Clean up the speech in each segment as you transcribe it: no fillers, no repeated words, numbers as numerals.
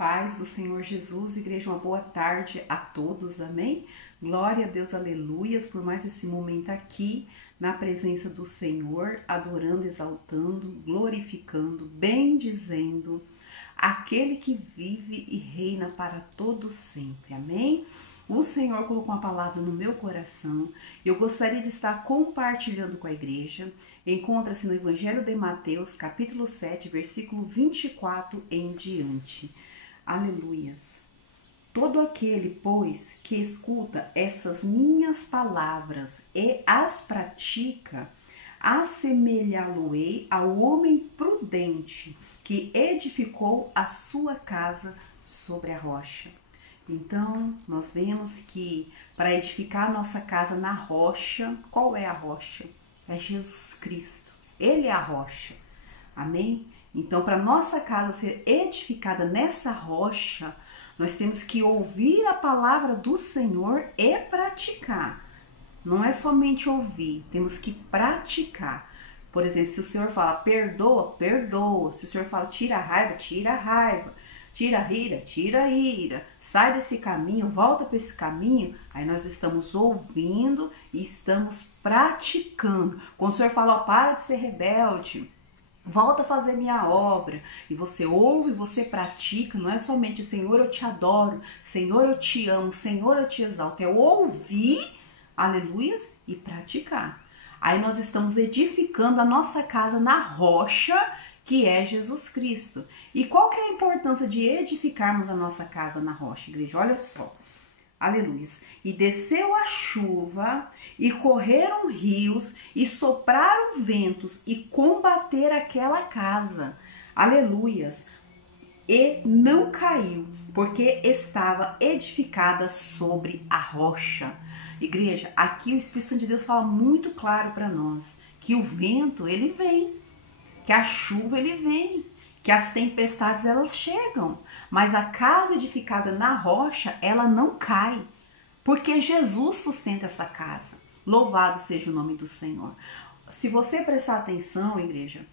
Paz do Senhor Jesus, igreja, uma boa tarde a todos, amém? Glória a Deus, aleluias, por mais esse momento aqui, na presença do Senhor, adorando, exaltando, glorificando, bendizendo aquele que vive e reina para todo sempre, amém? O Senhor colocou uma palavra no meu coração, eu gostaria de estar compartilhando com a igreja. Encontra-se no Evangelho de Mateus, capítulo 7, versículo 24 em diante. Aleluias. Todo aquele, pois, que escuta essas minhas palavras e as pratica, assemelhá-lo-ei ao homem prudente que edificou a sua casa sobre a rocha. Então, nós vemos que para edificar a nossa casa na rocha, qual é a rocha? É Jesus Cristo. Ele é a rocha. Amém? Então, para nossa casa ser edificada nessa rocha, nós temos que ouvir a palavra do Senhor e praticar. Não é somente ouvir, temos que praticar. Por exemplo, se o Senhor fala perdoa, perdoa. Se o Senhor fala tira a raiva, tira a raiva. Tira a ira, tira a ira. Sai desse caminho, volta para esse caminho. Aí nós estamos ouvindo e estamos praticando. Quando o Senhor fala, ó, para de ser rebelde, volta a fazer minha obra, e você ouve, você pratica, não é somente Senhor eu te adoro, Senhor eu te amo, Senhor eu te exalto, é ouvir, aleluias, e praticar. Aí nós estamos edificando a nossa casa na rocha, que é Jesus Cristo. E qual que é a importância de edificarmos a nossa casa na rocha, igreja? Olha só. Aleluias. E desceu a chuva, e correram rios, e sopraram ventos, e combater aquela casa. Aleluias. E não caiu, porque estava edificada sobre a rocha. Igreja, aqui o Espírito Santo de Deus fala muito claro para nós, que o vento, ele vem, que a chuva, ele vem, que as tempestades elas chegam, mas a casa edificada na rocha, ela não cai, porque Jesus sustenta essa casa. Louvado seja o nome do Senhor. Se você prestar atenção, igreja,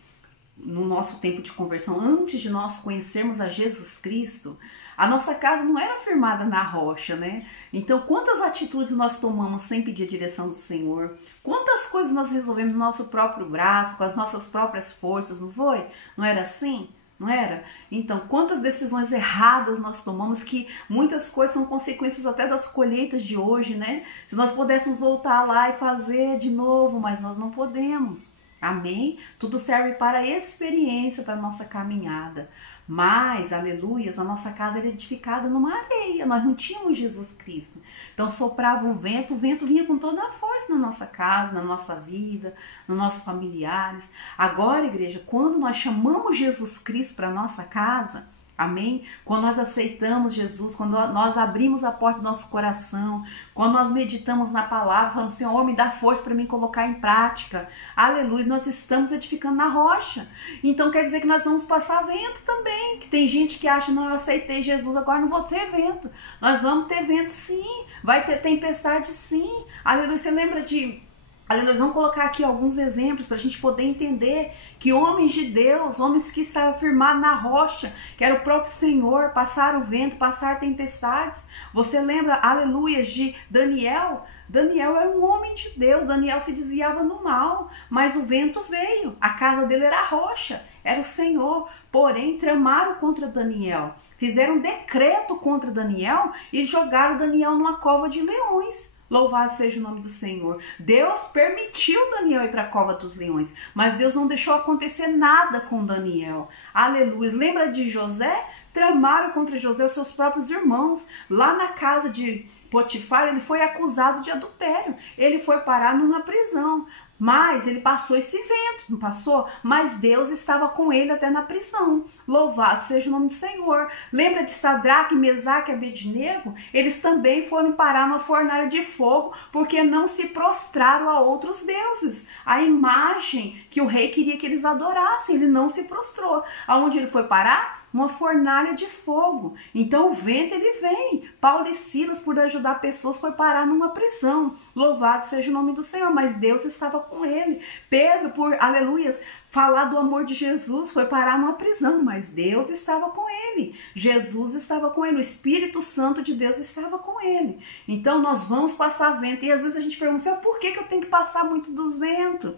no nosso tempo de conversão, antes de nós conhecermos a Jesus Cristo, a nossa casa não era firmada na rocha, né? Então, quantas atitudes nós tomamos sem pedir a direção do Senhor? Quantas coisas nós resolvemos no nosso próprio braço, com as nossas próprias forças, não foi? Não era assim? Não era? Então, quantas decisões erradas nós tomamos, que muitas coisas são consequências até das colheitas de hoje, né? Se nós pudéssemos voltar lá e fazer de novo, mas nós não podemos. Amém? Tudo serve para experiência, para a nossa caminhada. Mas, aleluias, a nossa casa era edificada numa areia, nós não tínhamos Jesus Cristo. Então soprava o vento vinha com toda a força na nossa casa, na nossa vida, nos nossos familiares. Agora, igreja, quando nós chamamos Jesus Cristo para a nossa casa, amém? Quando nós aceitamos Jesus, quando nós abrimos a porta do nosso coração, quando nós meditamos na palavra, falamos, Senhor, me dá força para me colocar em prática. Aleluia, nós estamos edificando na rocha. Então quer dizer que nós vamos passar vento também. Que tem gente que acha, não, eu aceitei Jesus, agora não vou ter vento. Nós vamos ter vento sim, vai ter tempestade sim. Aleluia, você lembra de... Aleluia, vamos colocar aqui alguns exemplos para a gente poder entender que homens de Deus, homens que estavam firmados na rocha, que era o próprio Senhor, passaram o vento, passaram tempestades. Você lembra, aleluia, de Daniel? Daniel era um homem de Deus, Daniel se desviava no mal, mas o vento veio, a casa dele era a rocha, era o Senhor. Porém, tramaram contra Daniel, fizeram um decreto contra Daniel e jogaram Daniel numa cova de leões. Louvado seja o nome do Senhor. Deus permitiu Daniel ir para a cova dos leões, mas Deus não deixou acontecer nada com Daniel. Aleluia. Lembra de José? Tramaram contra José os seus próprios irmãos. Lá na casa de Potifar, ele foi acusado de adultério. Ele foi parar numa prisão. Mas ele passou esse vento, não passou? Mas Deus estava com ele até na prisão. Louvado seja o nome do Senhor. Lembra de Sadraque, Mesaque e Abednego? Eles também foram parar numa fornalha de fogo porque não se prostraram a outros deuses. A imagem que o rei queria que eles adorassem, ele não se prostrou. Aonde ele foi parar? uma fornalha de fogo. Então o vento ele vem. Paulo e Silas, por ajudar pessoas, foi parar numa prisão. Louvado seja o nome do Senhor, mas Deus estava com ele. Pedro, por, aleluias, falar do amor de Jesus, foi parar numa prisão, mas Deus estava com ele. Jesus estava com ele, o Espírito Santo de Deus estava com ele. Então nós vamos passar vento, e às vezes a gente pergunta, por que eu tenho que passar muito dos ventos?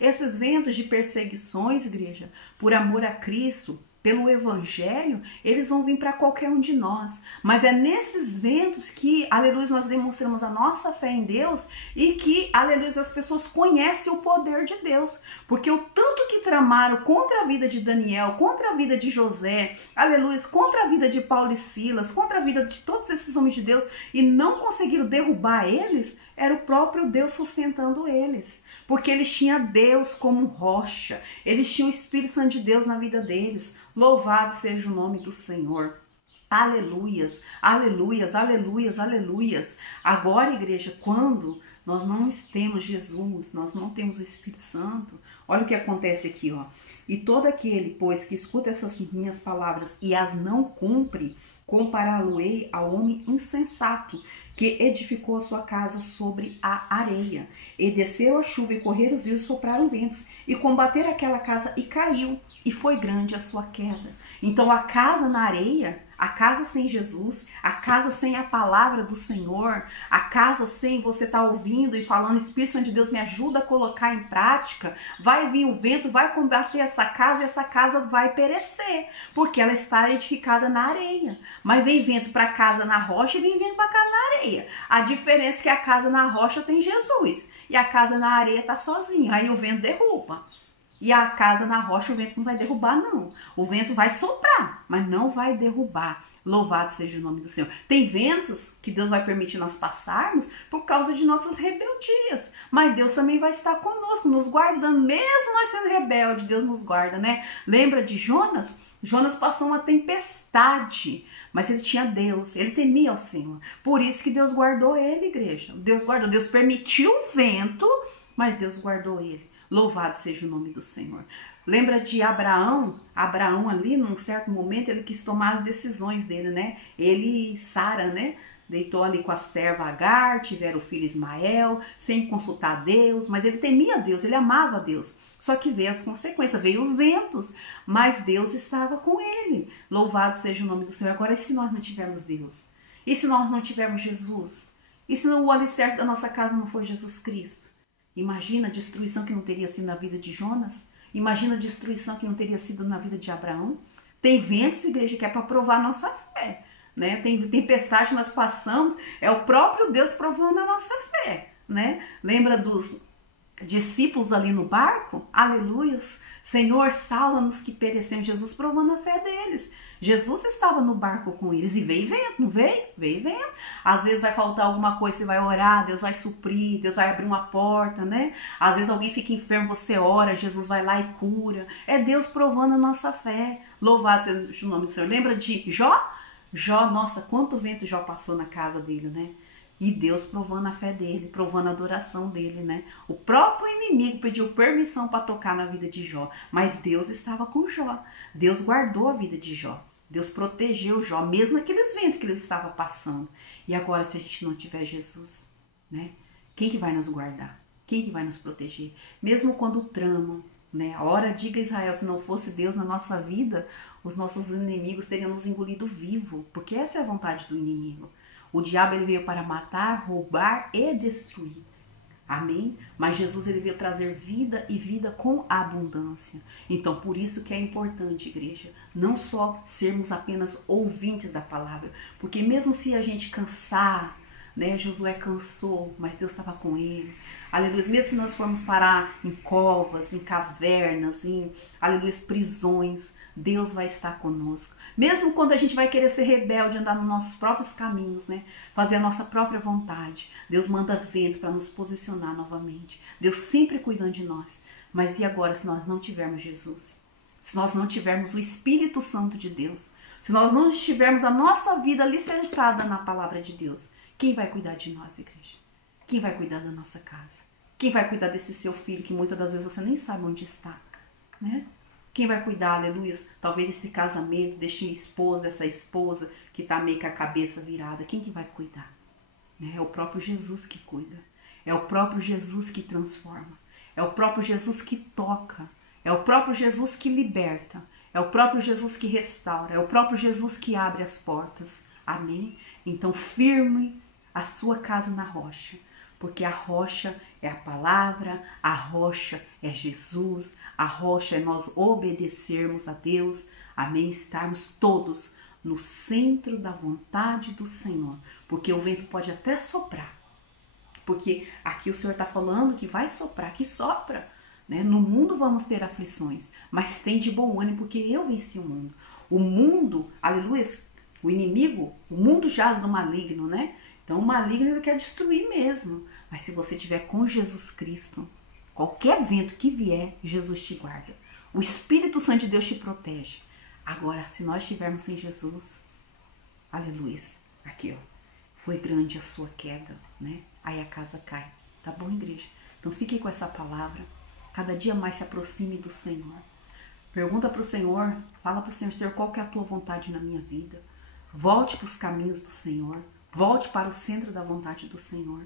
Esses ventos de perseguições, igreja, por amor a Cristo, pelo Evangelho, eles vão vir para qualquer um de nós. Mas é nesses ventos que, aleluia, nós demonstramos a nossa fé em Deus e que, aleluia, as pessoas conhecem o poder de Deus. Porque o tanto que tramaram contra a vida de Daniel, contra a vida de José, aleluia, contra a vida de Paulo e Silas, contra a vida de todos esses homens de Deus e não conseguiram derrubar eles, era o próprio Deus sustentando eles. Porque eles tinham Deus como rocha, eles tinham o Espírito Santo de Deus na vida deles. Louvado seja o nome do Senhor. Aleluias, aleluias, aleluias, aleluias. Agora, igreja, quando nós não temos Jesus, nós não temos o Espírito Santo, olha o que acontece aqui, ó. E todo aquele, pois, que escuta essas minhas palavras e as não cumpre, compará-lo-ei ao homem insensato, que edificou a sua casa sobre a areia. E desceu a chuva e correram os rios, sopraram ventos, e combateram aquela casa e caiu, e foi grande a sua queda. Então a casa na areia, a casa sem Jesus, a casa sem a palavra do Senhor, a casa sem você estar ouvindo e falando, Espírito Santo de Deus me ajuda a colocar em prática, vai vir o vento, vai combater essa casa e essa casa vai perecer, porque ela está edificada na areia. Mas vem vento para casa na rocha e vem vento para casa na areia. A diferença é que a casa na rocha tem Jesus e a casa na areia está sozinha, aí o vento derruba. E a casa na rocha o vento não vai derrubar, não. O vento vai soprar, mas não vai derrubar. Louvado seja o nome do Senhor. Tem ventos que Deus vai permitir nós passarmos por causa de nossas rebeldias. Mas Deus também vai estar conosco, nos guardando. Mesmo nós sendo rebeldes, Deus nos guarda, né? Lembra de Jonas? Jonas passou uma tempestade, mas ele tinha Deus, ele temia ao Senhor. Por isso que Deus guardou ele, igreja. Deus guardou, Deus permitiu o vento, mas Deus guardou ele. Louvado seja o nome do Senhor. Lembra de Abraão? Abraão ali, num certo momento, ele quis tomar as decisões dele, né? Ele e Sara, né? Deitou ali com a serva Agar, tiveram o filho Ismael, sem consultar Deus, mas ele temia Deus, ele amava Deus. Só que veio as consequências, veio os ventos, mas Deus estava com ele. Louvado seja o nome do Senhor. Agora, e se nós não tivermos Deus? E se nós não tivermos Jesus? E se o alicerce da nossa casa não for Jesus Cristo? Imagina a destruição que não teria sido na vida de Jonas. Imagina a destruição que não teria sido na vida de Abraão. Tem ventos, igreja, que é para provar a nossa fé. Né? Tem tempestade que nós passamos, é o próprio Deus provando a nossa fé. Né? Lembra dos discípulos ali no barco? Aleluias! Senhor, salva-nos que perecemos. Jesus provando a fé deles. Jesus estava no barco com eles e veio vento, não veio? Veio vento. Às vezes vai faltar alguma coisa, você vai orar, Deus vai suprir, Deus vai abrir uma porta, né? Às vezes alguém fica enfermo, você ora, Jesus vai lá e cura. É Deus provando a nossa fé. Louvado seja o nome do Senhor. Lembra de Jó? Jó, nossa, quanto vento Jó passou na casa dele, né? E Deus provando a fé dele, provando a adoração dele, né? O próprio inimigo pediu permissão para tocar na vida de Jó, mas Deus estava com Jó. Deus guardou a vida de Jó. Deus protegeu Jó, mesmo naqueles ventos que ele estava passando. E agora, se a gente não tiver Jesus, né? Quem que vai nos guardar? Quem que vai nos proteger? Mesmo quando tramam, né? Ora, diga Israel, se não fosse Deus na nossa vida, os nossos inimigos teriam nos engolido vivo, porque essa é a vontade do inimigo. O diabo ele veio para matar, roubar e destruir. Amém? Mas Jesus ele veio trazer vida e vida com abundância. Então, por isso que é importante, igreja, não só sermos apenas ouvintes da palavra, porque mesmo se a gente cansar, né, Josué cansou, mas Deus estava com ele. Aleluia. Mesmo se nós formos parar em covas, em cavernas, em, aleluia, prisões, Deus vai estar conosco. Mesmo quando a gente vai querer ser rebelde, andar nos nossos próprios caminhos, né? Fazer a nossa própria vontade. Deus manda vento para nos posicionar novamente. Deus sempre cuidando de nós. Mas e agora se nós não tivermos Jesus? Se nós não tivermos o Espírito Santo de Deus? Se nós não tivermos a nossa vida alicerçada na palavra de Deus? Quem vai cuidar de nós, igreja? Quem vai cuidar da nossa casa? Quem vai cuidar desse seu filho que muitas das vezes você nem sabe onde está, né? Quem vai cuidar, aleluia, talvez desse casamento, desse esposo, dessa esposa que está meio com a cabeça virada? Quem que vai cuidar? É o próprio Jesus que cuida. É o próprio Jesus que transforma. É o próprio Jesus que toca. É o próprio Jesus que liberta. É o próprio Jesus que restaura. É o próprio Jesus que abre as portas. Amém? Então firme a sua casa na rocha. Porque a rocha é a palavra, a rocha é Jesus, a rocha é nós obedecermos a Deus, amém? Estarmos todos no centro da vontade do Senhor, porque o vento pode até soprar, porque aqui o Senhor está falando que vai soprar, que sopra, né? No mundo vamos ter aflições, mas tem de bom ânimo, porque eu venci o mundo. O mundo, aleluia, o inimigo, o mundo jaz no maligno, né? Então o maligno ele quer destruir mesmo. Mas se você estiver com Jesus Cristo, qualquer vento que vier, Jesus te guarda. O Espírito Santo de Deus te protege. Agora, se nós estivermos sem Jesus, aleluia, aqui ó, foi grande a sua queda, né? Aí a casa cai. Tá bom, igreja? Então fique com essa palavra. Cada dia mais se aproxime do Senhor. Pergunta para o Senhor, fala para o Senhor, Senhor, qual que é a tua vontade na minha vida? Volte para os caminhos do Senhor. Volte para o centro da vontade do Senhor.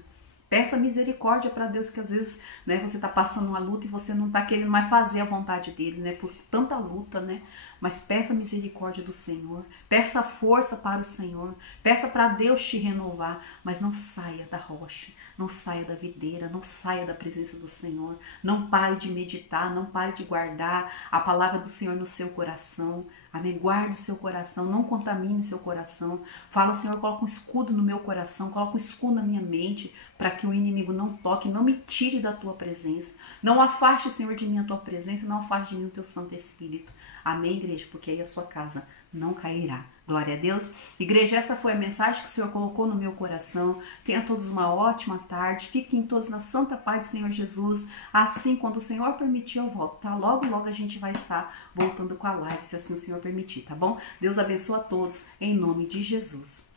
Peça misericórdia para Deus, que às vezes, né, você está passando uma luta e você não está querendo mais fazer a vontade dele, né, por tanta luta, né? Mas peça misericórdia do Senhor, peça força para o Senhor, peça para Deus te renovar, mas não saia da rocha, não saia da videira, não saia da presença do Senhor, não pare de meditar, não pare de guardar a palavra do Senhor no seu coração, amém? Guarde o seu coração, não contamine o seu coração, fala, Senhor, coloca um escudo no meu coração, coloca um escudo na minha mente, para que o inimigo não toque, não me tire da tua presença, não afaste, Senhor, de mim a tua presença, não afaste de mim o teu Santo Espírito, amém, igreja? Porque aí a sua casa não cairá. Glória a Deus. Igreja, essa foi a mensagem que o Senhor colocou no meu coração. Tenha todos uma ótima tarde. Fiquem todos na santa paz do Senhor Jesus. Assim, quando o Senhor permitir, eu volto, tá? Logo, logo a gente vai estar voltando com a live, se assim o Senhor permitir, tá bom? Deus abençoe a todos, em nome de Jesus.